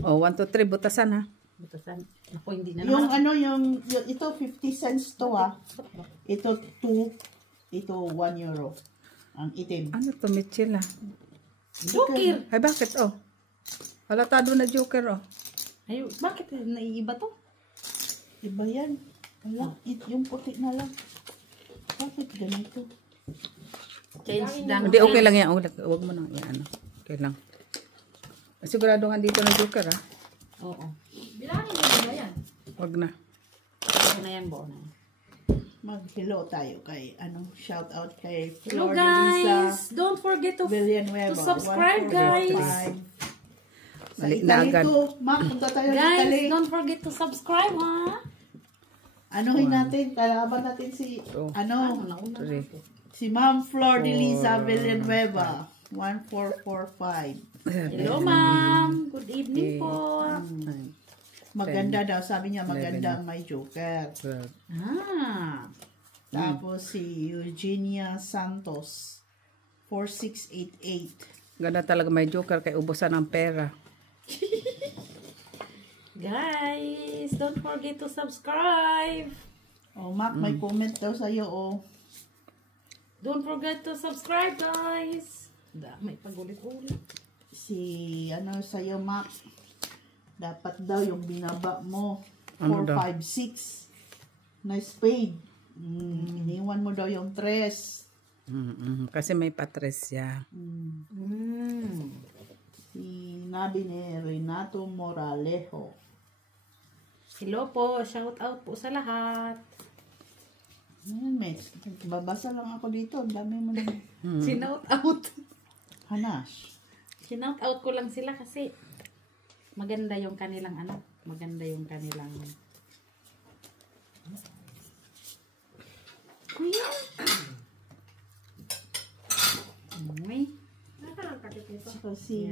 Oh, 1, 2, 3, butasan ha. Butasan. Ako, hindi na Yung naman. ano, ito 50 cents to ha. Ito 2, ito 1 euro. Ang itim. Ano to, Mitchell ah? Joker! Ay, bakit oh? Halatado na Joker oh. Ay, bakit naiiba to? Iba yan. Wala, yung puti na lang. Bakit ganito? Change lang. Hindi, okay lang yan. Huwag mo na. Yan, ano. Okay lang. Sigurado nga dito na Joker ah. Oo. Bilangin mo ba yan? Huwag na. Buo na yan, buo na yan. Mag-hello tayo kay, shout out kay Hello Flor guys! Don't forget to subscribe guys! Sa Mali na Italy agad. to. Ma'am, punta tayo sa Guys, Italy. don't forget to subscribe ha! Anuhin natin, kalaban natin si, Nauna. si Ma'am Flor de Liza Villanueva. 1445. Hello ma'am! Good evening po! Maganda daw, sabi niya maganda ang may Joker. Ah! Tapos si Eugenia Santos 4688. Ganda talaga may Joker kay ubusan ng pera. Guys, don't forget to subscribe! Oh, Mac, may comment daw sa'yo, oh. Don't forget to subscribe guys! May pagulit-ulit. Si, sa'yo, Mac. Dapat daw yung binaba mo. Ano 4, daw? 5, 6. Na spade. Iniwan mo daw yung 3. Kasi may patres siya. Si Nabi ni Renato Moralejo. Hello po, shout out po sa lahat. Babasa lang ako dito. Ang dami mo na. Sinout out. Hanash. Sinout out ko lang sila kasi maganda yung kanilang maganda yung kanilang Kuya. Uy. Saka si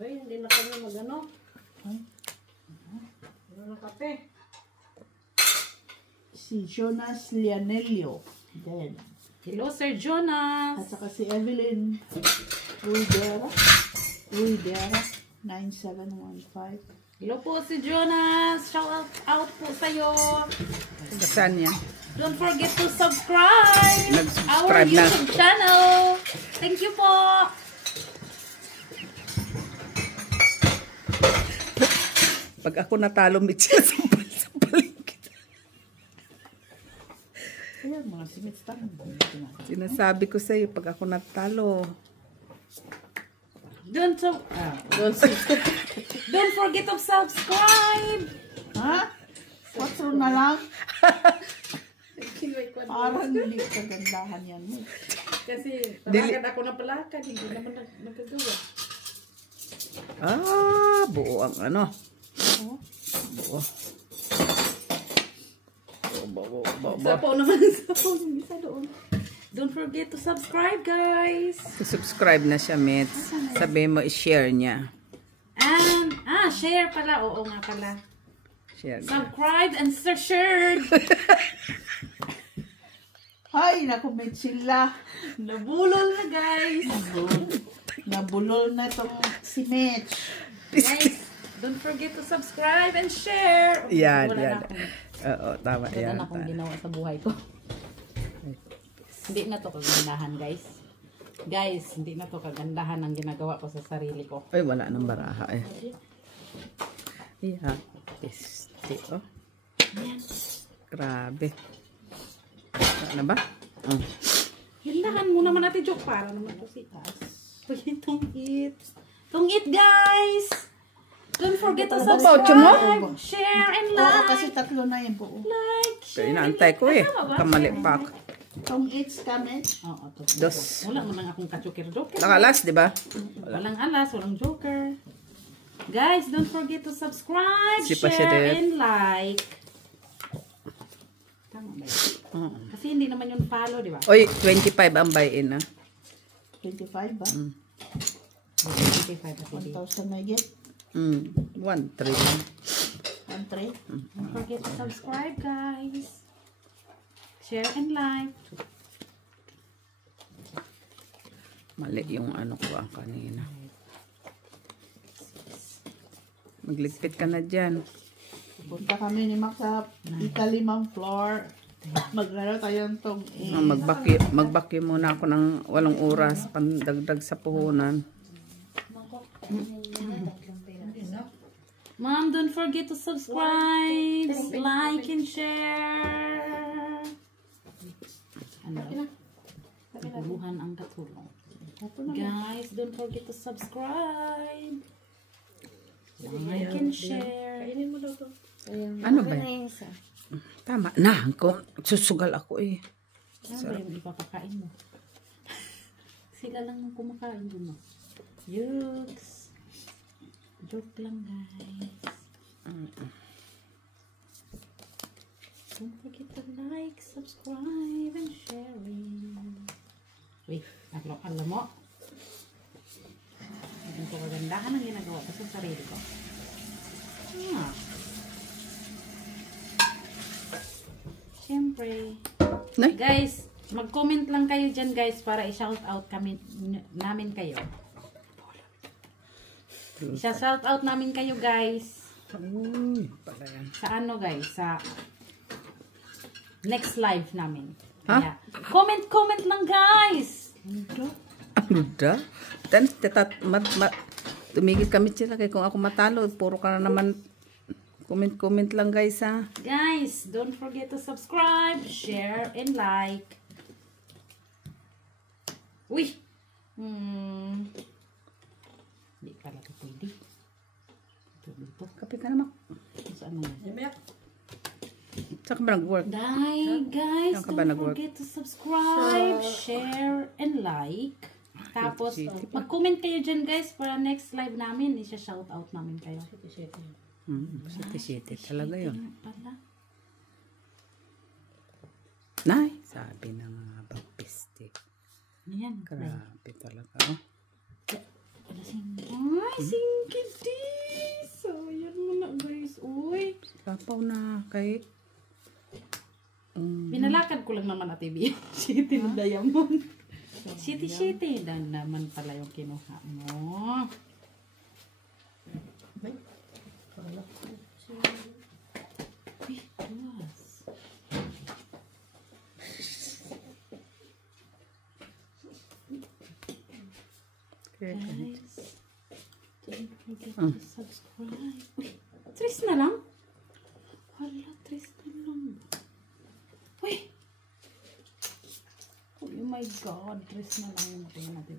hindi na kami magano. Ano na kape? si Jonas Lianelio. Then, Hello Sir Jonas. at saka si Evelyn Ruidera 9715. Hello po si Jonas. Shout out po sa'yo. Saan yan? Don't forget to subscribe our Nag-subscribe na. YouTube channel. Thank you po. Pag ako natalo, Mitchell, sampal kita. Ayan, mga simits tayo. Sinasabi ko sa'yo, pag ako natalo. Don't forget to subscribe. Ha? 4 na lang? Parang hindi kagandahan yan. Kasi palakad ako na palakad. Hindi naman nagkagawa. Ah, buo ang ano. Buo. Sapo naman. Sapo yung isa doon. Don't forget to subscribe, guys. Subscribe na siya, Mitch. Sabi mo, i-share niya. And, share pala. Oo nga pala. Share niya. Subscribe and shared. Hay, nakumit sila. Nabulol na, guys. Nabulol na itong si Mitch. Guys, don't forget to subscribe and share. Yan, Wala yan. na akong, Oo, tama wala yan. na akong ginawa sa buhay ko. Hindi na to kagandahan, guys. Guys, hindi na to kagandahan ang ginagawa ko sa sarili ko. Ay, wala nang baraha eh. Yeah. Oh. Grabe. Wala na ba? Hindahan mo naman natin, joke, para naman to si Tas. Tungit. Tungit, guys! Don't forget to subscribe, share, and Oo, like. kasi 3 na yung buo. Like, Kaya share, inaantay ko eh. Tama ba? Kamali pa ako. Itong 8 kami. Oo, to. Dos. Wala mo nang akong ka-joker-joker. Nakalas, di ba? Walang alas, walang joker. Guys, don't forget to subscribe, Si pa siya share, din. and like. Tama ba yun? Kasi hindi naman yun follow, di ba? Oy, 25 ang buy-in ah. 25 ba? 25 kasi di. 1,000 may get. 1, 3 lang. 1,3. Don't forget to subscribe, guys. Share and like. Mali yung ano ko kanina. Magligpit ka na dyan. Punta kami ni Max sa ikalimang floor. Maglaro tayo tong Magbakyo muna ako ng 8 oras pandagdag sa puhunan. Mom, don't forget to subscribe, like, and share. Ano? Naguluhan ang katulong. Guys, don't forget to subscribe, like, and share. Ano ba? Tama na. Susugal ako eh. Ano ba yung ipapakain mo? Sila lang ang kumakain mo. Yuks. Joke lang, guys. Don't forget to like, subscribe, and sharing. Wait, alam mo? Hindi ko kagandahan ang ginagawa ko sa sarili ko. Siyempre. Nay? Guys, mag-comment lang kayo dyan, guys, para i-shout out namin kayo. I-shout out namin kayo, guys. Pala yan. Sa ano, guys? Sa next live namin. Ha? Kaya, comment lang, guys. Ano da? Tumigil kami sila kaya kung ako matalo, puro ka na naman comment lang guys ha. Guys, don't forget to subscribe, share, and like. Uy! Hindi pala ito pwede. Ito dito. Kape ka naman. Saan na yan? Saan ka ba nag-work? Guys, Saan ka ba don't nag-work? forget to subscribe, share, and like. Tapos, mag-comment kayo dyan guys para next live namin. Isa-shout out namin kayo. Siti talaga yun. Pala. Nay, sabi na nga bapiste. Ayan. Grabe talaga. Oh. Ay, singkiti. So, yan mo na guys. Uy. Kapaw na kay... Binalakad ko lang naman at TV. City ng Diamond. City. Dan naman pala yung kinuha mo. Uy, duwas. Okay. Guys, don't forget to subscribe. Uy, 3 na lang? Hala, 3 na lang. Uy! Oh my God, 3 na lang yung natin natin.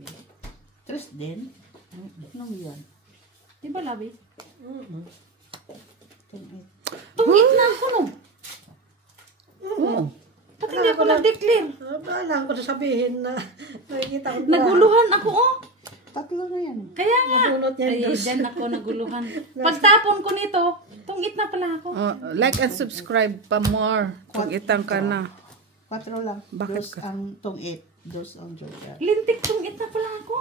3 din? Anong yun? Di ba, Labi? Tungit na ako, no? Oo. Ba't hindi ako nag-declare? Alam ko na sabihin na nakikita ko na. Naguluhan ako, oh. 3 na yan. Kaya nga. Nabunot niya Ay, yung dyan ako naguluhan. Pagtapon ko nito, tungit na pala ako. Oh, like and subscribe pa more. Kung itang ka na. 4 lang. Bakit Dos ka? ang tong 8. Dos ang joker. Lintik tungit na pala ako.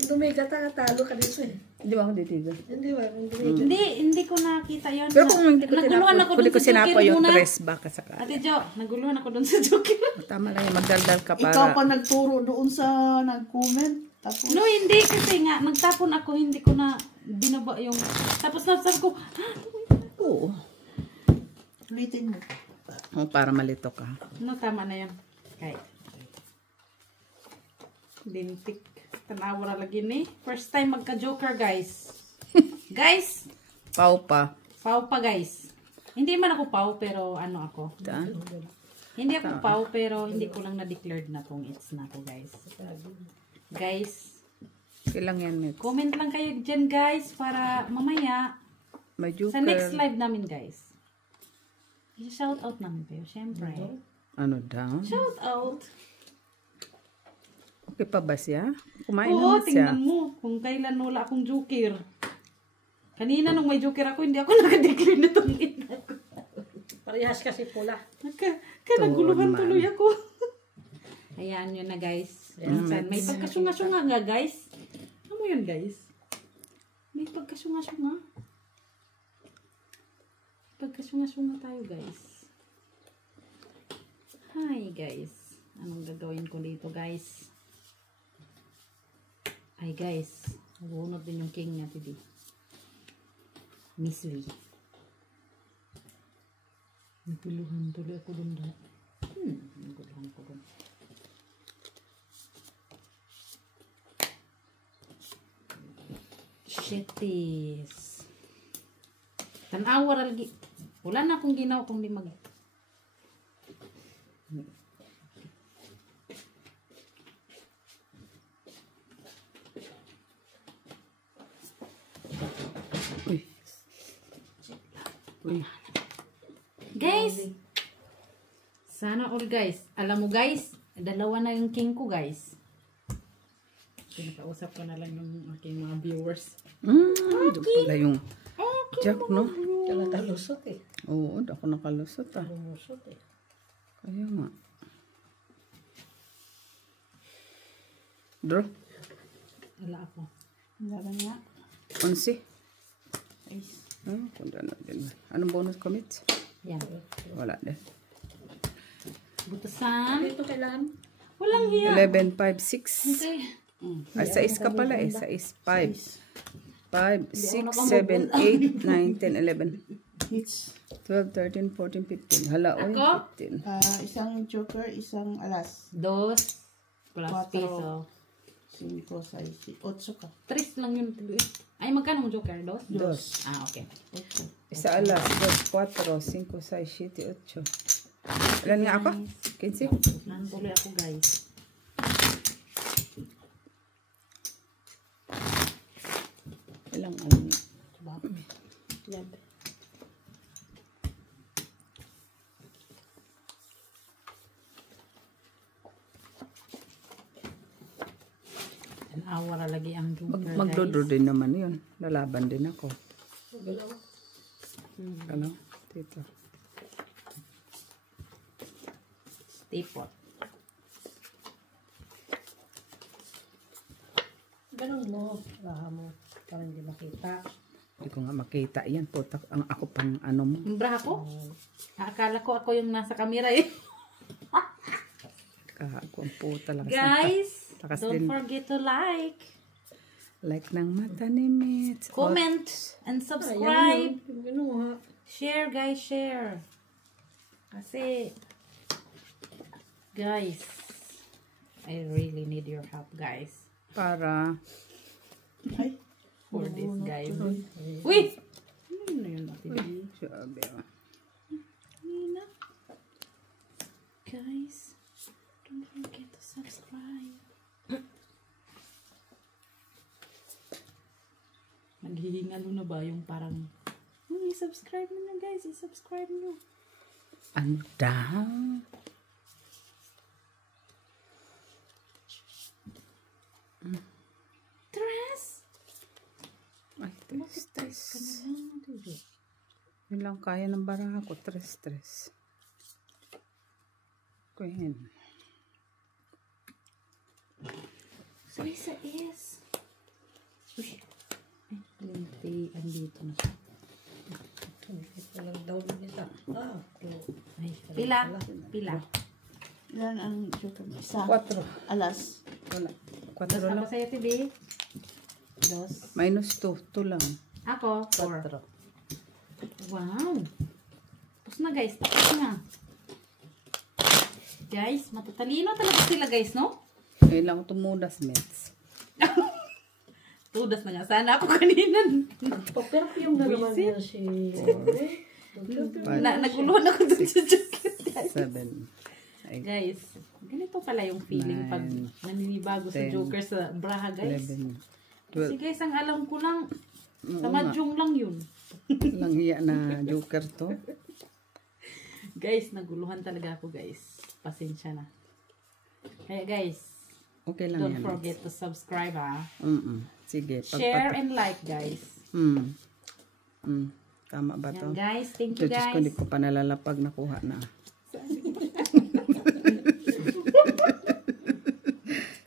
Dumigat talo ka dito eh. Hindi ba ako ditigan? Hindi ba? Kung dumigat. Hindi ko nakita yun. Pero kung hindi ko Naguluhan ako kung dun di ko sa sinapo Joker yung muna. dress baka saka. Ate Jo, naguluhan ako dun sa Joker. Tama lang yung magdaldal ka para. Ikaw pa nagturo doon sa nag-comment. Tapos, No, hindi kasi nga, nagtapon ako, hindi ko na binaba yung... Tapos nasabi ko, Oo. ulitin mo. Oh, para malito ka. no, tama na yun. Okay. Lintik. Tanawa na lagi ni. First time magka-joker, guys. Guys, Pau pa. pau pa, guys. Hindi man ako pau, pero ano ako. Daan. Hindi ako pau, pero hindi ko lang na-declared na kung it's na ako, guys. Guys, Kailang yan, Mitch. comment lang kayo dyan, guys, para mamaya, May sa next joker. live namin, guys. I-shout out namin kayo, syempre. Ano daw? Shout out. Okay pa ba siya? Kumain Oo, naman siya. tingnan mo kung kailan wala akong joker. Kanina nung may joker ako, hindi ako naka-declare na itong ina ko. Parehas kasi pula. Naguluhan man. tuloy ako. Ayan yun na, guys. Minsan, may pagkasunga-sunga nga, guys. Ano mo yun, guys? May pagkasunga-sunga. Pagkasunga-sunga tayo, guys. Hi, guys. Anong gagawin ko dito, guys? Ay, guys. Nabunod din yung king niya, tibi. Miss Lee. Naguluhan tuloy ako dun dahil. Naguluhan ko dun. Shitis. Tanawa lagi. Wala na akong ginawa kung di mag. Uy. Uy. Guys, sana all guys. Alam mo guys, dalawa na yung king ko guys. Pinakausap ko na lang yung aking mga viewers. Doon pala yung jack, no? Kaya talusot eh. Oo, ako nakalusot ah. Lumusot eh. Kaya nga. Draw. Wala ako. Laban nga. 11. Ace. Kung na din. Anong bonus commits? Yan. Wala din. Butasan. Ito kailan? Walang hiya. 11, 5, 6. Okay. Ay, 6 ka pala eh. 6, 5. 5, 6, 7, 8, 9, 10, 11. Hits. 12, 13, 14, 15. Hala, oy, Ako? 15. Isang joker, isang alas. 2 plus Quatro. piso. 5, 6, 8 ka. 3 lang yun. Ay, magkano ang joker? 2? Dos. Ah, okay. 8. Isa alas, 2, 4, 5, 6, 7, 8. Ilan nga ako? 15? Tuloy ako guys. Ilang ano? Yan. An hour lagi ang joker guys. Magdodo din naman yun. Lalaban din ako. Ano? Dito. Stipot. Ganun mo. Laha mo. Parang hindi makita. Hindi ko nga makita yan. Putak ang ako pang ano mo. Yung bra ko? Akala ko ako yung nasa camera eh. Ako ang puta. Lakas Guys, Takas don't din. forget to like, Like ng mata ni Mitz. comment, and subscribe. Yung ginawa. Share guys, share. Kasi, guys, I really need your help guys. Para Ay. For this guys. Uy! Ano yun natin? sabi ah. Nina. Guys, don't forget to subscribe. Naghihingalo na ba yung parang, i-subscribe nyo guys, i-subscribe nyo. Ano daw? Tres! Ay, Tres ka na lang. Diba? yun lang kaya ng baraha ko. Tres. Queen. So, isa is. Uy. Ay, linti. Andito na siya. Ito lang daw din ito. Ay, pila. Pila. Ilan ang joker? Isa. 4. Alas. Wala. 4 Dos lang. ako sa'yo, Tibi. Dos. Minus 2. 2 lang. Ako, 4. 4. Wow. Tapos na guys. Tapos na. Guys, matatalino talaga sila guys, no? Ngayon lang ako tumudas, Mitz. Tudas na nga. Sana ako kanina. Pero yung na naman niya si... Naguluhan ako dun sa jacket. 7. Guys, ganito pala yung feeling pag Nine, naninibago sa 10, Joker sa braha, guys. 11. Kasi guys, ang alam ko lang, sa Oo nga. Mahjong lang yun. Lang hiya na joker to. Guys, naguluhan talaga ako, guys. Pasensya na. Kaya guys, Okay lang don't yan. forget to subscribe, ha. Sige. Share and like, guys. Tama ba to? Yan, guys. Thank Ito, you, Diyos ko, guys. hindi ko pa nalalapag nakuha na.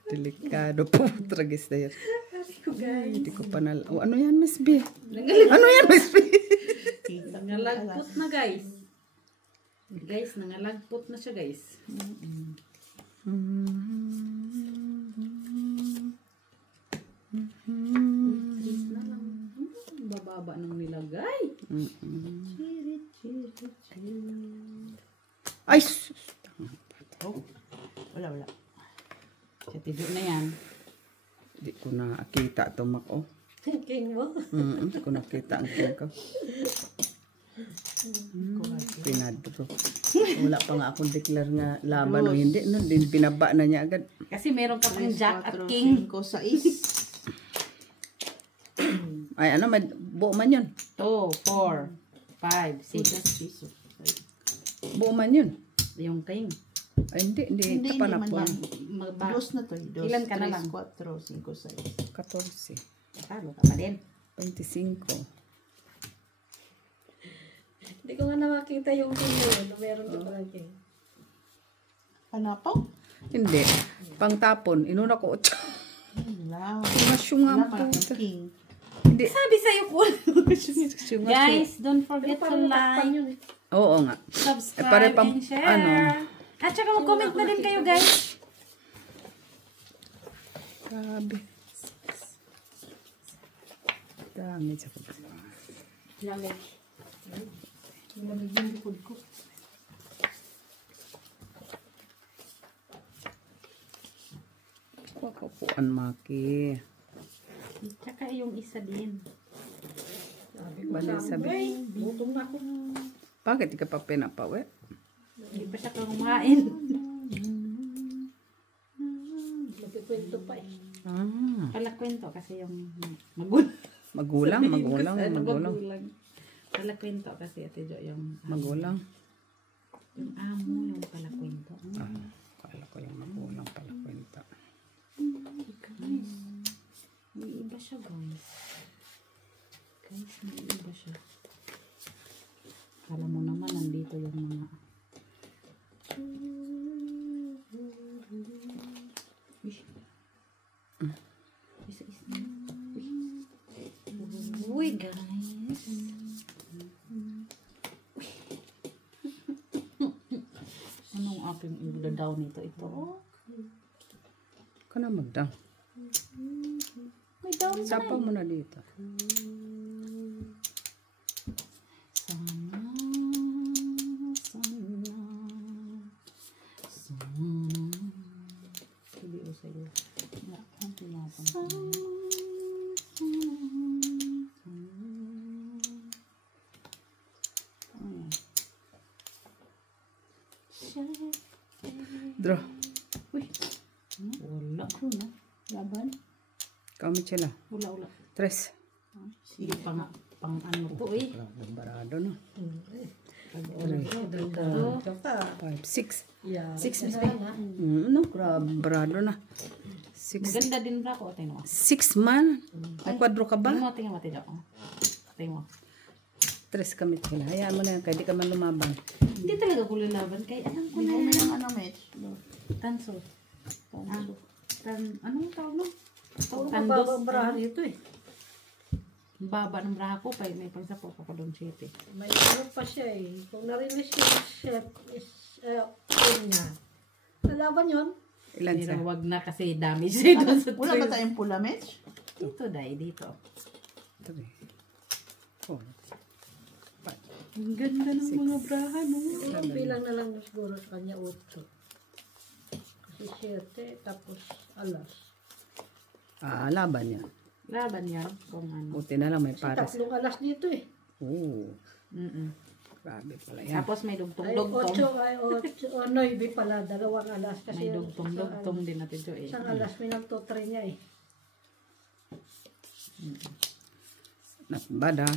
Delikado po. Tragis na yan. Hindi ko pa Oh, ano yan, Miss B? Ano yan, Miss B? Nangalagpot na, guys. Guys, nangalagpot na siya, guys. Please na lang. Bababa haba nung nilagay. Ay, sus. Oh, wala. Sa tido na yan. Di ko nakita ito, Mak. Oh. Thinking mo? Di ko nakita ang king ko. Pinadro. Wala pa nga akong declare nga laban o hindi. No, din pinaba na niya agad. Kasi meron ka pang Jack at 4, King. 5, 6. Ay, ano, buo man yun. 2, 4, 5, 6. Piso. Buo man yun. Yung King. Ay, hindi Hindi tapan man ako. lang. Magba. Dos na to. Dos, Ilan ka na lang? 3, 4, 5, 6. 14. Talo ka pa din. 25. Hindi ko nga nakakita yung King yun. Meron ka parang King. Panapaw? Hindi. Pangtapon. Inuna ko 8. Wala. Masyungam Wala po. pa king. Hindi. Sabi sa'yo po. Syunga. Guys, don't forget to Parang takpan like, yun eh. Oo nga. subscribe, pare pang- and share. ano? At saka mag-comment na din kayo, guys. Grabe. Dami sa pag. Lamig. Lamig yung likod ko. Pakapuan, Maki. Tsaka yung isa din. Sabi ko Bali, sa sabi. ay, gutom na ako. Bakit di ka pa pinapawi? Hindi pa siya kumain. Magkikwento pa eh. Ah, Palakwento kasi yung magulang. Palakwento kasi Ate Jo yung Magulang. yung amo yung palakwento. Ah, kala ko yung magulang pala kwenta. Guys, may iba siya guys. Guys, may iba siya. Kala mo naman nandito yung mga Uy, guys. Anong aking iladaw nito? Ito. Ka na magdang. May down Sapa mo na dito. Sana. Hindi ko sa'yo. Ang tinapang. Draw. Uy. Wala. Wala. Laban. Kami sila. Wala. 3. Sige pang ano to eh. Barado na. 5, 6. Yeah. 6 Miss B. No, barado na. 6. Maganda din ba ako? Tingnan mo. 6 man. Ay, kwadro ka ba? Tingnan mo. Tingnan mo. 3 kami sila. Hayaan mo na yan. Kaya di ka man lumaban. Hindi talaga ko lalaban. Kaya alam ko na Hindi yan. yung ano, Mitch. Tanso. Anong tawag mo? Puro Tandos. mababang barahan ito eh. Ang baba ng braha ko pa. May pagsapo pa pa doon city. May ano pa siya eh. Kung narilis yung chef is niya. Nalaban yun. Ilan Pero siya? wag na kasi damage siya doon sa Wala ba tayong pula, Mitch? Dito dahil dito. 3, 4. Ang ganda ng mga braha no. Ang bilang na lang siguro sa kanya 8. Kasi 7 tapos alas. Laban niya. Laban yan kung ano. Buti na lang may Kasi pares. tatlong alas dito eh. Oo. Grabe pala yan. Tapos may Ay, dugtong-dugtong. 8 o 9 pala. Dalawang alas. Kasi May dugtong-dugtong din natin Jo eh. isang alas may nagtotry niya eh. Not bad ah.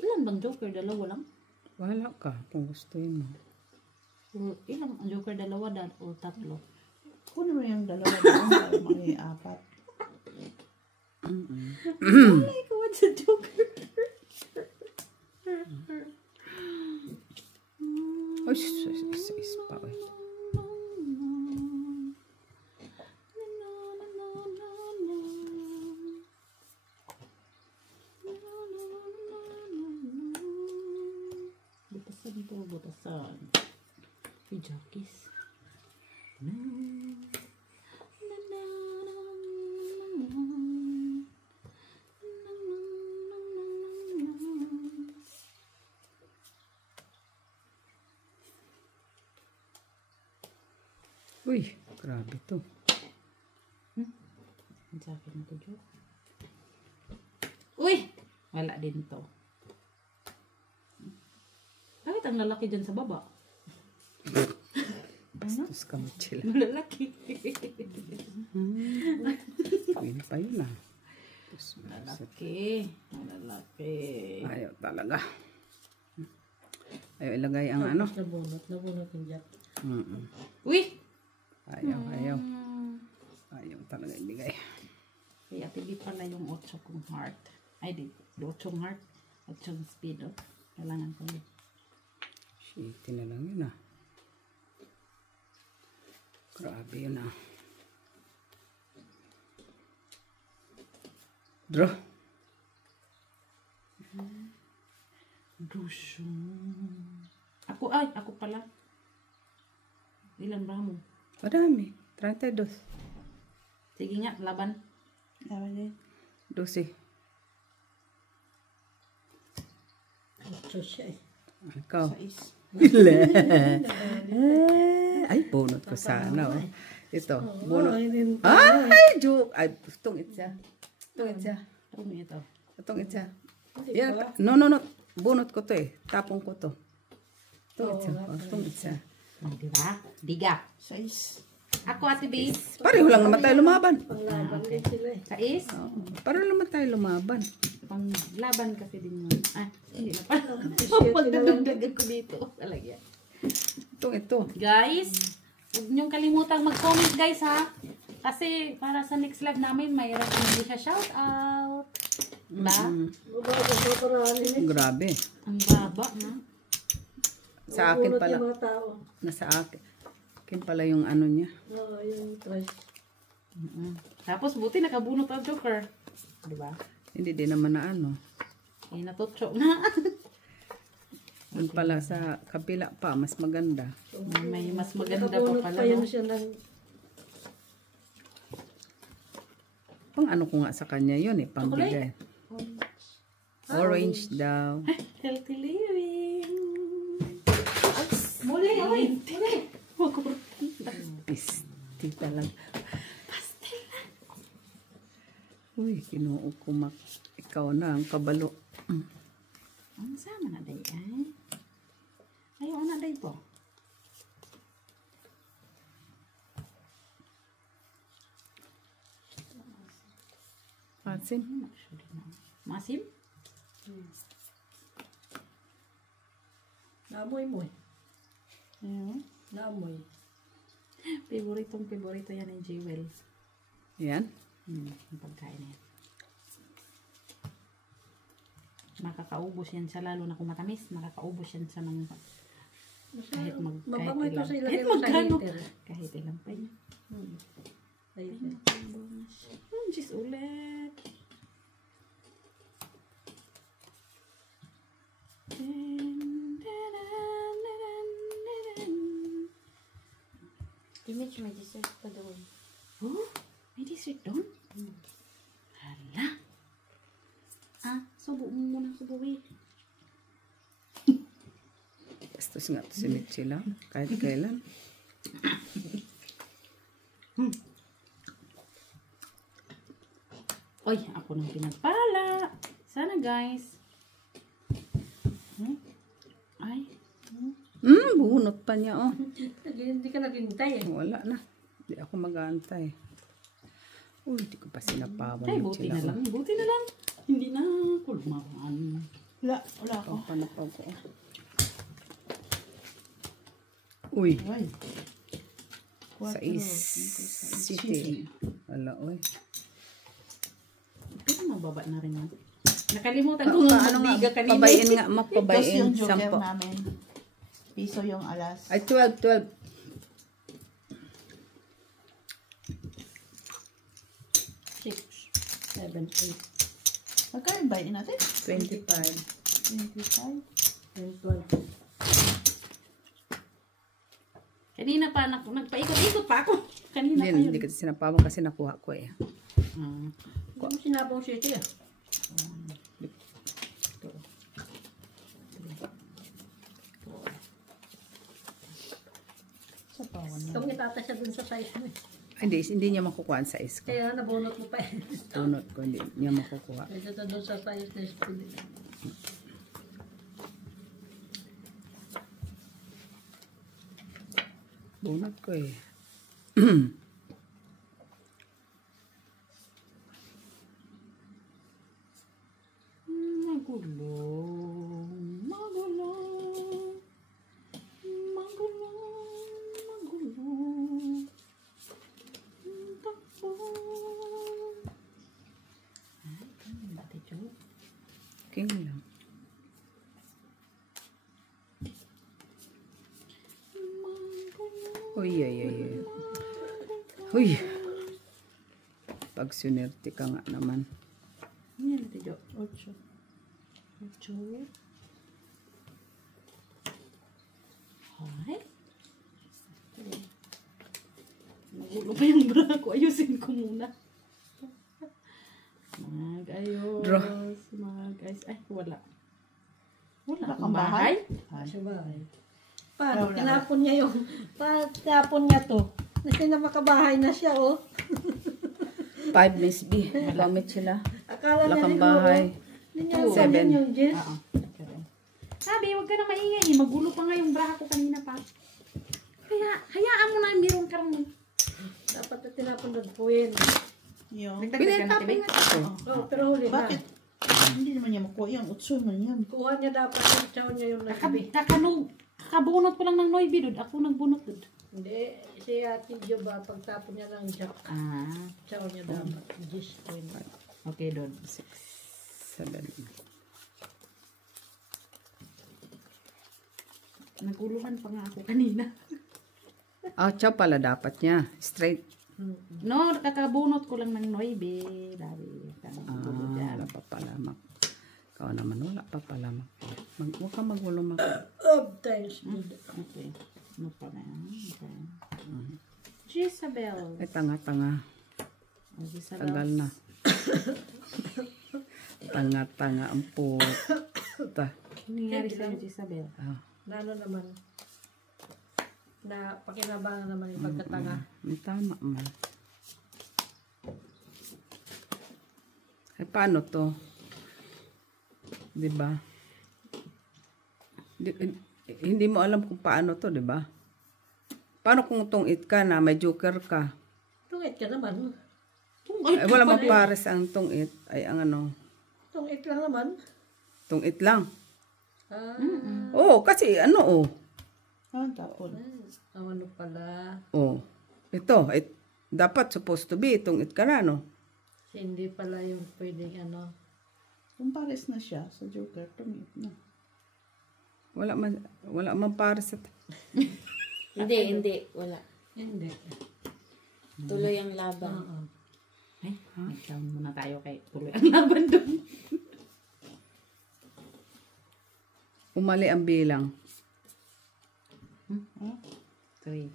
Ilan bang joker? Dalawa lang? Wala ka kung gusto mo. O, ilang ang joker? Dalawa o tatlo? Kunin mo yung dalawa doon para may 4. Ay, kawad sa joker. Ay, sis pa eh. butasan. Pijakis. Uy, grabe to. Ang sakit na to, Jo. Uy! Wala din to. Bakit ang lalaki dyan sa baba? Bastos ka mo, chila. Malalaki. Pwede pa yun ah. Malalaki. Malalaki. Ayaw talaga. Ayaw ilagay ang ano. Nabunot yung jack. Uy! Ayaw. Ayaw talaga ibigay. Kaya pili pala yung 8 kong heart. Ay, di. 8 heart. 8 speed, oh. Kailangan ko yun. Shitty na lang yun ah. Grabe yun ah. Draw. Ako pala. Ilan ba mo? Madami. 32. Sige nga, laban. Laban din. 12. Ito siya eh. Ikaw. 6. Ay, bunot ko sana. Oh. Ito, bunot. Ay, din. Ay, joke. Ay, itong itsa. Itong itsa. Ano ito? Itong itsa. Yan. No. Bunot ko to eh. Tapong ko to. Itong itsa. Itong itsa. Di ba? Diga. 6. Ako, Ate Base. Pareho lang naman tayo lumaban. Panglaban din sila eh. Sais. Pareho naman tayo lumaban. Pang laban kasi din yun. Ay, hindi na pala. Shit, Pagdadagdagan ko dito. Talaga. Ito. Guys, huwag niyong kalimutang mag-comment guys ha. Kasi para sa next live namin, mayroon kami siya shout out. Diba? Grabe. Ang baba na. Sa akin Bunot pala. yung mga tao. Nasa akin. Akin pala yung ano niya. Oo, yung trash. Tapos buti nakabunot ang Joker. Diba? Hindi din naman na ano. Eh, natutso na. Yun pala sa kapila pa, mas maganda. May mas maganda pa Nakabunot pala. pa yun No? siya ng Pang ano ko nga sa kanya yun eh, pambigay. Orange daw. Healthy living. Muli, oy. Muli. Pisti talaga. Uy, kinuog ko mak. Ikaw na ang kabalo. Ang sama na day ay. Ayaw na day po. Pansin. Masim? naamoy mo eh. Ayun. Naamoy. Paborito yan ni Jewel. Yan. Yung pagkain na yan. Makakaubos yan sa lalo na kung matamis. Makakaubos yan sa ng kahit Mabango ito ilang. sa Kahit ilagay mo sa magkano. heater. Kahit ilang pa niya. Ayun. Jeez, ulit. Image may dessert pa doon. Oh, may dessert doon? Hala. Subo mo muna subuwi. Bastos nga to si Mitchell lang. Kahit kailan. Oy, ako nang pinagpala. Sana guys. Ay. Bunot pa niya oh. Hindi ka naghintay eh. Wala na. Hindi ako mag-aantay. Uy, di ko pa sinapawan. Ay, buti na lang. Buti na lang. Hindi na ako lumawan. Wala ako. Ang panapaw ko. Uy, Ay. sa City. Wala, uy. Pero mababa na rin yan. Nakalimutan ko nga magbiga kanina. Pabayin nga, Dos mapabayin. yung joker 10. namin. Piso yung alas. Ay, 12. 6, 7, 8, Magkano ba natin? 25. 25. 10, 12. Kanina pa, nagpaikot-ikot pa ako. Kanina pa yun. Hindi kasi sinapawang kasi nakuha ko eh. Hindi mo sinabong siya ito yan. Itong itatasya dun sa size mo eh. Hindi niya makukuha ang size ko. Kaya nabunot mo pa eh. Tunot ko, hindi niya makukuha. Ito dun sa size na speed. Bunot ko eh. Magulong, magulong, magulong, magulong. Takbo. Ay, ano ba ito? King lang. Uy, ay. Uy. Pag sunerte ka nga naman. Yan, Tiyo. 8. Ay. Magulo pa yung bra ko. Ayusin ko muna. Mag-ayos. Mag-ayos. Ay, wala. Wala kang bahay? Sa bahay. Paano? Tinapon niya yung... Tinapon niya to. Kasi na makabahay na siya, oh. 5 Miss B. Gamit sila. Akala Wala niya kang siguro, bahay. Hindi niya 7. alam yung Jess. Sabi, huwag ka na maingay. Magulo pa nga yung bra ko kanina pa. Kaya, hayaan mo na meron ka rin. Dapat na tinapon na buwin. Yung, Pinatapin nga ito. Oh, pero huli na. bakit? Hindi naman niya makuha yan. Utso man yan. Kuha niya dapat yung chow niya yung nagabi. Kakabunot ko lang ng Noibi, Dud. Ako nagbunot, Dud. Hindi, si Ate Jo ba, pagtapon niya ng jack, chow niya dapat. Jess ko yun. Okay, Dud. 7. Naguluhan pa nga ako kanina. Chow pala dapat niya. Straight. No, kakabunot ko lang ng Noibi. Dari. Wala pa pala. Ikaw naman, wala pa pala. Huwag ka magulo Times good. Okay. Ano pa na yan? Okay. Jezabel. Ay, tanga-tanga. Jezabel. Tagal na. Tanga-tanga ang puta. Nangyari sa'yo, Jezabel. Na ano naman, na pakinabangan naman yung pagkatanga. May tama man. Ay, paano to? Diba? Hindi mo alam kung paano to, diba? Paano kung tungit ka na, may joker ka? Tungit ka naman. Ay, wala magpares ang tungit. Ay, ang ano? Tungit lang naman. Tungit lang. Ah, Kasi ano, Tapon. ano pala. Ito, dapat supposed to be, tungit ka na, no? Hindi pala yung pwedeng ano. Kung pares na siya sa Joker, tumit na. Wala man pares at... Hindi. Wala. Hindi. Tuloy ang laban. Ay, mag-sound muna tayo kay tuloy ang laban doon. Umali ang bilang. 3,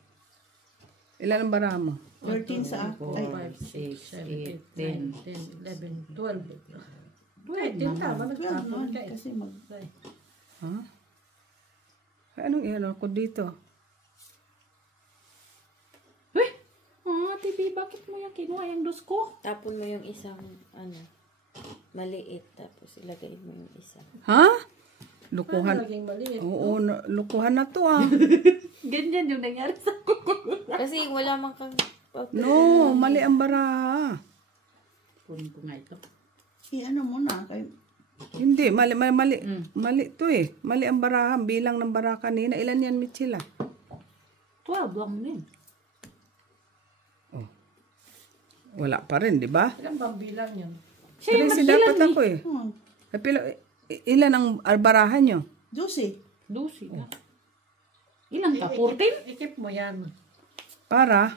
Ilan ang bara mo? 13 sa ako. 4, 6, 8, 10. 10, 11, 12. Wait, din tama. 12 Nagtapon naman. ka eh. Kasi Ha? Ay, anong iyan ako dito? TV, bakit mo yung kinuha yung dos ko? Tapon mo yung isang, maliit. Tapos ilagay mo yung isa. Ha? Ano Lukuhan. naging maliit? Oo, lukuhan na to ah. Ganyan yung nangyari sa ko. Kasi wala man kang No, mali ang bara. Kunin ko nga ito. ano mo na. Hindi, mali to eh. Mali ang barahan, bilang ng bara kanina. Ilan yan, Michila? 12 lang din. Wala pa rin, di ba? Ilang bang bilang yun? Siya yung 13 dapat magbilang ako eh. Ilan ang barahan nyo? 12. 12 na. Ilang ka? 14? Ikip mo yan. Para?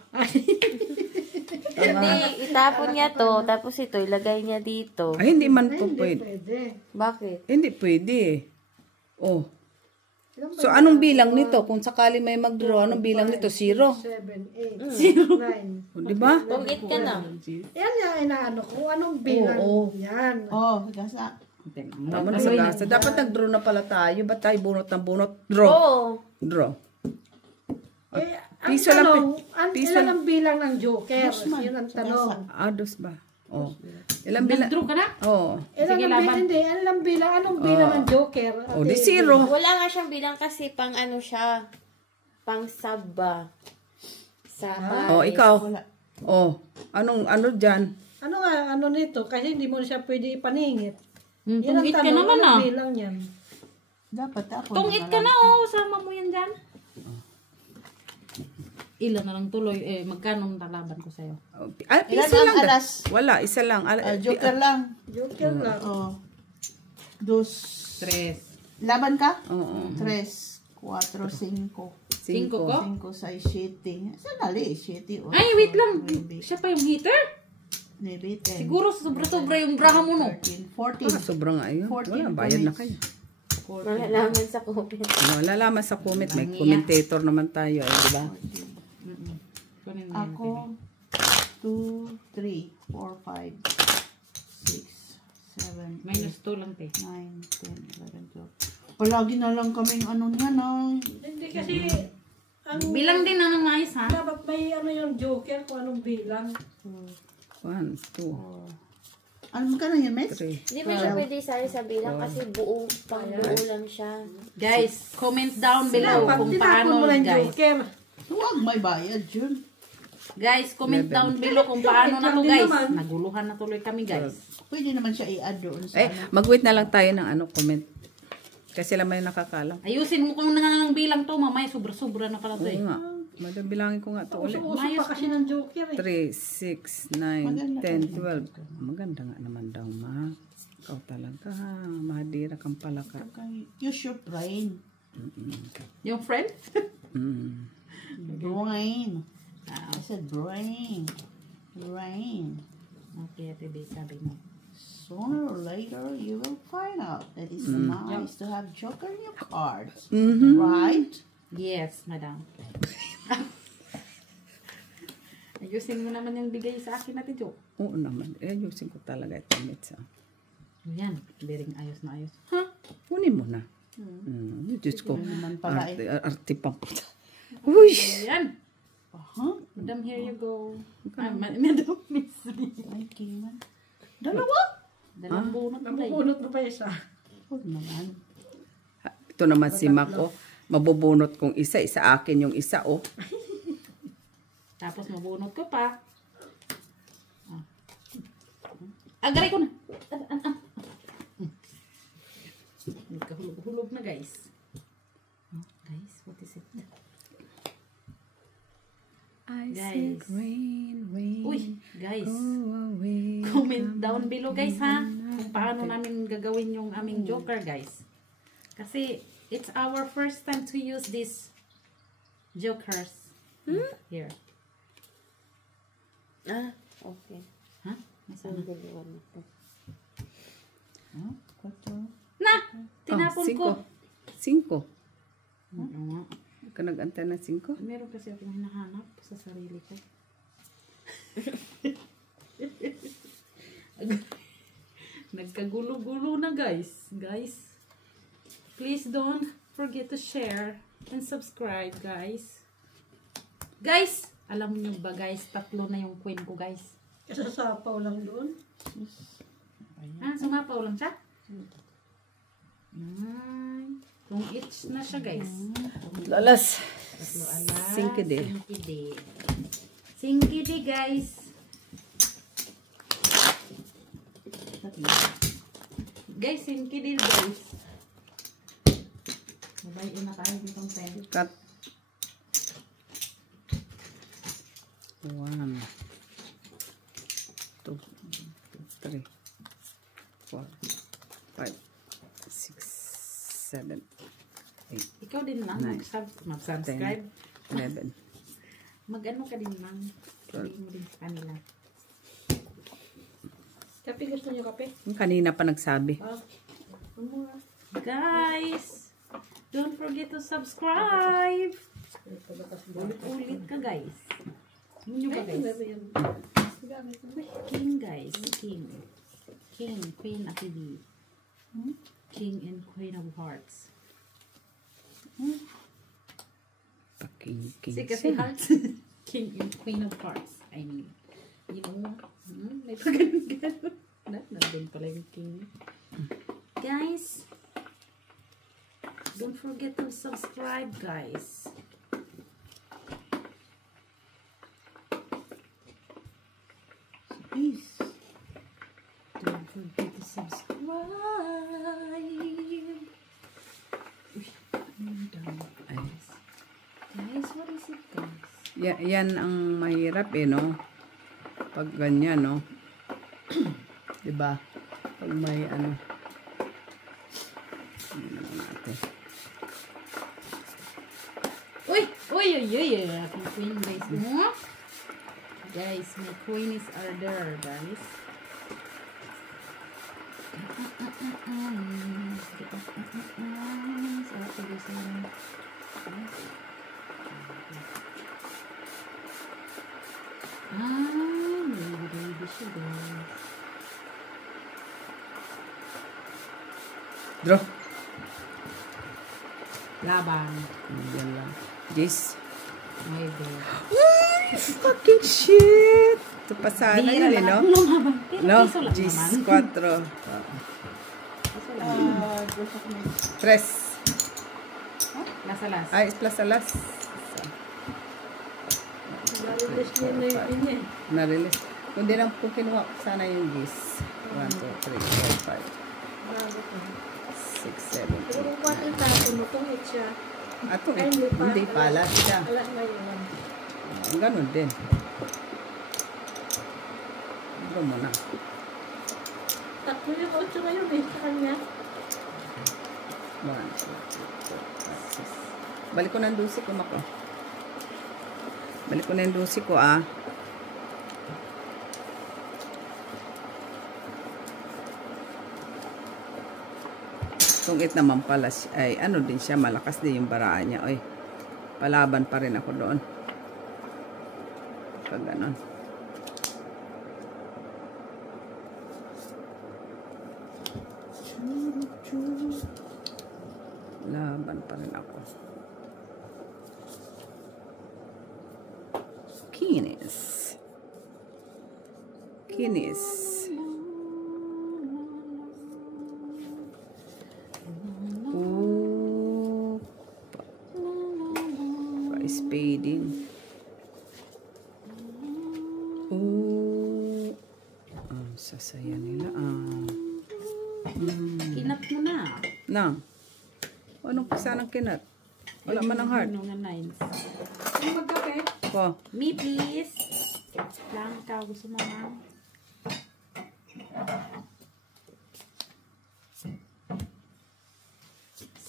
Hindi, itapon niya to. Tapos ito, ilagay niya dito. Ay, hindi man po pwede. Pwede. Bakit? Hindi pwede eh. So, anong bilang nito? Kung sakali may mag-draw, anong bilang nito? 0. 7, 8, 9. O, di ba? Tungit ka na. Yan yung inaano ko. Anong bilang yan? Oh, gasa. Tama na sa gasa. Dapat nag-draw na pala tayo. Ba't tayo bunot ng bunot? Draw. Oo. Draw. Eh, ang piso lang, tanong, piso ilan ang bilang ng joker? Yun ang tanong. Dos ba? Oh. Ilang bilang? Nag-draw ka na? Oh. Ilan ang bilang? Hindi, ilang bilang? Anong bilang ng joker? O, di 0. Wala nga siyang bilang kasi pang ano siya. Pang sub ba? Sa Oh, ikaw. Oh. Ano dyan? Ano nga, ano nito? Kasi hindi mo siya pwede ipaningit. Yan ang Tungit ka tanong, naman anong ah. bilang yan? Dapat ako. Tungit ka na oh. Sama mo yan dyan. Ilan na lang tuloy. Magkano ang lalaban ko sa'yo? Ilan Isa ang lang. alas? Wala, isa lang. Joker lang. Joker lang. Oh. Dos. 3. Laban ka? Oo. 3, 4, 5. 5 ko? 5, 6, 7. Sandali, 7. Ay, wait lang. Siya pa yung heater? 9, 10. Siguro sobra-sobra yung braha mo no. 13, 14. Sobrang ayun. 14 Wala, bayad na comments. kayo. malalaman sa comment. Malalaman sa comment. May commentator naman tayo. Di ba? Ako, 2, 3, 4, 5, 6, 7, Minus 2 lang te. 9, 10, 11, 12. Palagi na lang kaming ano niyan ah. Hindi kasi, ang Bilang din na ng mais ha. dapat may ano yung joker kung anong bilang. 1, 2, Ano magkano yun, Miss? 3. Hindi ba siya pwede isali sa bilang kasi buo, pang buo lang siya. Guys, comment down below Dapat kung tinapon paano mo lang guys. joker. Huwag may bayad yun. Guys, comment down below kung paano na to Din guys. naman. Naguluhan na tuloy kami guys. Pwede naman siya i-add doon sa ano. Mag-wait na lang tayo ng comment. Kasi lang may nakakalam. Ayusin mo kung nangangang bilang to, mamaya sobra-sobra na pala to eh. Oo nga. Madam, bilangin ko nga ito ulit. Uso pa kasi ng joker eh. 3, 6, 9, 10, 12. Maganda nga naman daw, ma. Ikaw talaga, ha. Mahadira kang palaka. Use your brain. Yung friend? Mm. Brain. I said brain. Brain. Okay, ate babe, sabi mo. Sooner or later, you will find out that it's nice to have joker in your cards. Right? Yes, madam. Ayusin mo naman yung bigay sa akin natin, Jo. Oo naman. Ayusin ko talaga ito, Mitsa. Yan, biring ayos na ayos. Kunin mo na. Diyos ko. naman pala Arte pang. Uy! Yan. Huh? Madam, here you go. Madam, miss me. Thank you, man. Dalawa? Dalang bunot na tayo. Nabubunot mo pa isa. Huwag naman. Ito naman si Mac, oh. Mabubunot kong isa akin yung isa, oh. Tapos mabunot ko pa. Agaray ko na. Nagkahulog-hulog na guys. Guys, what is it? Guys. Rain, rain, Uy, guys. go away. Comment down below guys ha. Kung paano namin gagawin yung aming joker guys. Kasi it's our first time to use these jokers. Here. Ah, okay. Ha? Nasaan na? Dalawa na to. Na! Tinapon ko. 5. Oo. Ka nag-antay ng 5? Meron kasi akong hinahanap sa sarili ko. Nagkagulo-gulo na guys. Guys, please don't forget to share and subscribe guys. Guys, alam niyo ba guys, 3 na yung queen ko guys. Kasasapaw lang doon. Ah, sumapaw lang siya? Kung each na siya guys. Lalas. Tatlo alas. 5 de. Singkidi guys. Guys, singkidi guys. Mabayin na tayo ditong pen. Cut. 1, 2, 3, 4, 5, 6, 7, 8, Ikaw din lang Nice. mag-subscribe. 11. Mag-ano ka din lang. Sabihin mo din sa kanila. Kape, gusto niyo kape? Yung kanina pa nagsabi. Ah, Guys, Don't forget to subscribe. Ulit ka guys. Ano ba guys? King guys. King. King. Queen Ate B. King and Queen of Hearts. King Si kasi Hearts. King and Queen of Hearts. I mean. You know. May pagano'n-ganon. Nandun pala yung King. Guys. Don't forget to subscribe guys. Please. Don't forget to subscribe. Guys, what is it guys? Yan ang mahirap no? Pag ganyan, no? Diba? Pag may ano. Ano naman natin. Uy! Aking queen guys. Guys, my queen is there guys. Baby siya guys. Draw. Laban. Yan lang. This. My God. Fucking shit! Ito pa sana yun, no? No? Piso lang Gis naman. 4. Gusto ko na. Tres. Las. Ay, plus alas. Narilis niya na yun din eh. Na-release. Kung di lang po kinuha ko sana yung gis. 1, 2, 3, 4, 5, Bago ko. 6, 7, Pero kung 4 tapo mo, tungit siya. Ato Ay, hindi pala siya. Wala na yun. Ganun din. Draw mo na. Tatlo yung 8 ngayon eh, sa kanya. 1, 2, 3, 4, 5, 6. Balik ko na yung 12 ko, Mako. Balik ko na yung 12 ko, ah. Tungit naman pala siya. Ay, ano din siya. Malakas din yung baraan niya. Oy, palaban pa rin ako doon. Pag ganon. Laban pa rin ako. Kinis. Kinis. Oh. Pa-spading. Oh. Ang sasaya nila. Kinat mo na. Na. Anong pisa ng kinat? Wala man ang heart. Ano nga nines. Ano magkape? Po. Me please. Lang ka. Gusto mo na.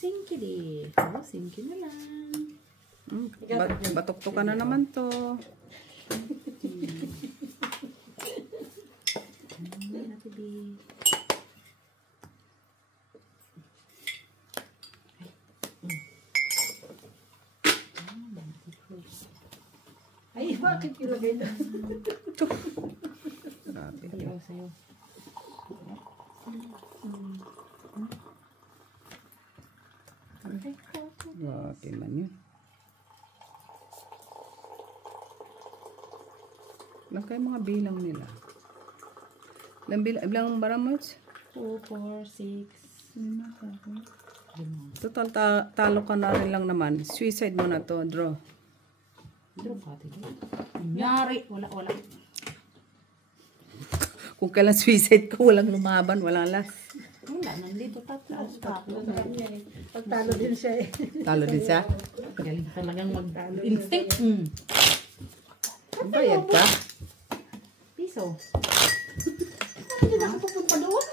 Singki di. Oh, singki na lang. Batok-to ka na naman to. Natibi. Ay, bakit ilagay doon? Grabe. Kaliwa sa'yo. Grabe man yun. Ilang kayo mga bilang nila? Ilang baramots? 2, 4, 6. Total, talo ka na rin lang naman. Suicide mo na to, draw. Draw ka, Nyari. Wala. Kung kailan suicide ko, walang lumaban, walang last. Wala. Nandito tatlo. Pagtalo din siya eh. Talo din siya? Galing talagang mag-instinct. Bayad ka? Piso. Hindi na ako pupunta doon.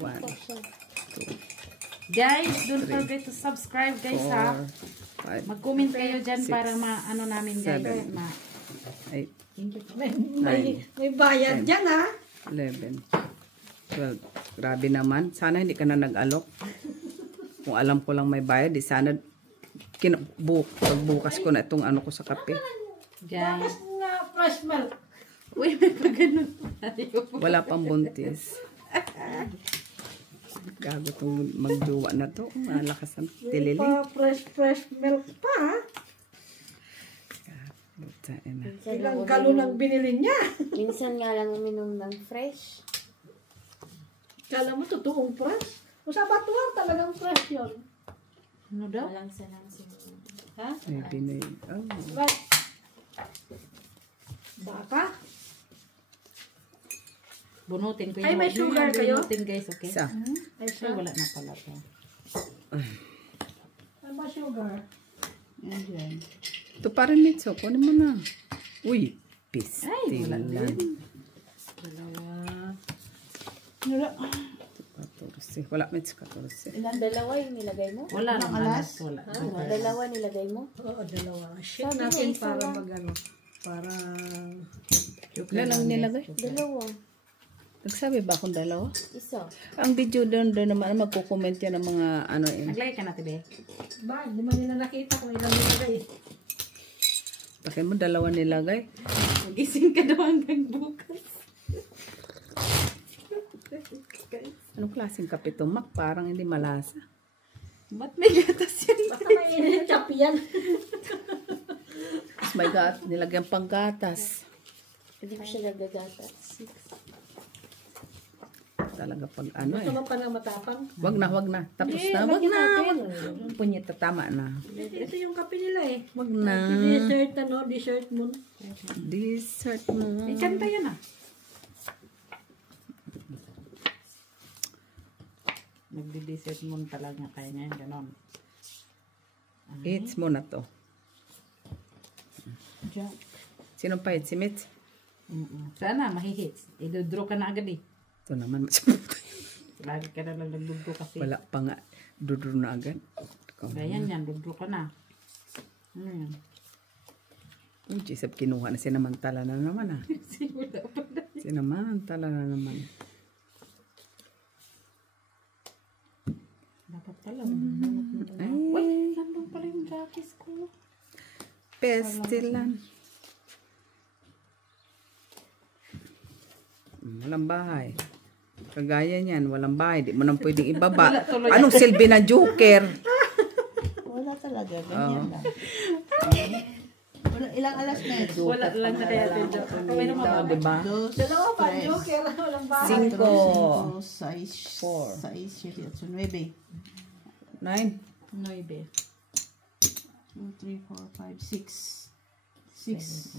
1, Guys, don't forget to subscribe guys ha. 4, 5, Mag-comment kayo dyan 6, para ano namin guys. 7, 8, Thank you. May bayad dyan ha. 11, 12. Grabe naman. Sana hindi ka na nag-alok. Kung alam ko lang may bayad, di sana pagbukas ko na itong ano ko sa kape. Guys. Bakit nga fresh milk? Uy, may pa ganun tayo. Wala pang buntis. Gago itong magduwa na to. Malakas ang tilili. Pa fresh milk pa. Buta na. Ilang galon ang binili niya. Minsan nga lang uminom ng fresh. Kala mo totoong fresh? O sa batuan talagang fresh yun. Ano daw? Walang sanang siguro. Ha? May binay. Oh. Right. Baka? Bunutin ko Ay, may sugar kayo? Bunutin guys, okay? Isa. Ay, Ay, siya. wala na pala to. Ay, ba sugar? Yan dyan. Ito pa rin, Mitso. Kunin mo na. Uy, Ay, wala pistilan. din. Dalawa. Wala. 14. Wala, Mitso, 14. Dalawa yung nilagay mo? Wala Walang nang alas. alas? Wala. Dalawa nilagay mo? Oo, dalawa. Shit Sabi niya, natin isa para lang. magano. Para... Ilan ang nilagay? Dalawa. Nagsabi ba akong dalawa? Isa. Ang video doon naman, magko-comment yan ng mga ano eh. Naglagay ka na, tibe. Ba, hindi man nila nakita kung ilang nilagay. Bakit mo dalawa nilagay? Magising ka daw hanggang bukas. Anong klaseng kape to, Mac? Parang hindi malasa. Ba't may gatas yan? Basta mainit chop yan. Tapos may nilagyan pang gatas. Hindi ko siya nagagatas. Talaga pag ano Gusto eh. mo pa na matapang? Wag na. Tapos Hindi, na. Wag lagyan na. natin. Wag. Punyeta, tama na. Ito yung kape nila eh. Wag na. Dessert ano, dessert mo. Dessert na. Ay, kanta yan ah. Nagdi-dessert mo talaga kaya niya yung ganon. Eats mo na to. Diyan. Sino pa si Mitch? Sana, mahihits. Idodraw ka na agad eh. Ito naman. Lagi ka na lang nagdodraw kasi. Wala pa nga. Dudro na agad. Ikaw na. Ganyan yan, dodraw ka na. Ano yan? Uy, Gisab, kinuha na sinamantala na naman ah. Wala pa na. Sinamantala na naman. Dapat pala. Ay, Uy, nandun pala yung jackets ko. pestilan. Walang bahay. Kagaya niyan, walang bahay. Di mo nang pwedeng ibaba. Anong silbi ng joker? Wala talaga. Ganyan lang. Wala, ilang alas na ito? Wala lang na kaya ito. Pero Ito, di ba? Dos, Dalawa pa, tres, joker. Walang bahay. 5, 6, Four. 6, 7, 8, 9, 9. 2, 3, 4, 5, 6. 6.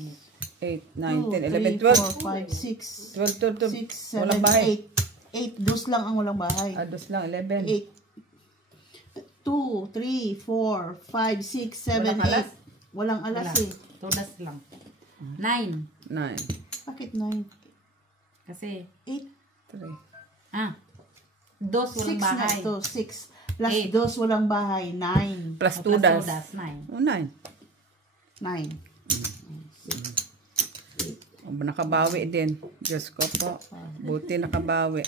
8, 9, 10, 11, 12. 4, 5, 6. 12, 12, 6, Walang 7, bahay. 8. 8. Dos lang ang walang bahay. Dos lang, 11. 8. 2, 3, 4, 5, 6, 7, Walang alas? 8. Walang alas Wala. eh. Todas lang. 9. 9, Bakit 9? Kasi, 8. 3. dos 6 walang na bahay. ito. 6. Plus Eight. dos walang bahay. 9. Plus Plus 2 das. todas, 9. Oh, 9. 9. Nakabawi din. Diyos ko po. Buti nakabawi.